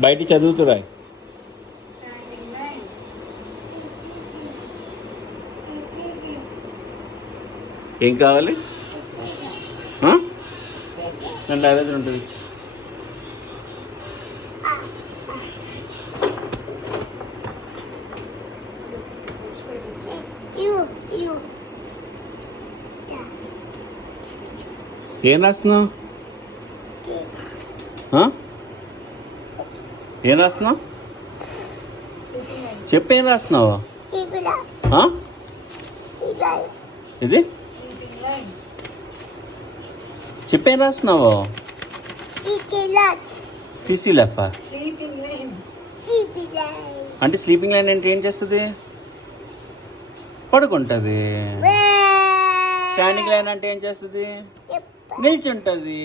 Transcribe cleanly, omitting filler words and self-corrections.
బయట చదువుతురా. ఏం కావాలి? నన్ను అడగదు ఉంటుంది. ఏం రాస్తున్నావు? ఏం రాస్తున్నావు? చెప్పు, ఏం రాస్తున్నావు? ఇది చెప్పేం రాస్తున్నావు? సిసిలఫ్ అంటే స్లీపింగ్ లైన్ అంటే ఏం చేస్తుంది? పడుకుంటుంది. స్టాండింగ్ లైన్ అంటే ఏం చేస్తుంది? నిల్చుంటుంది.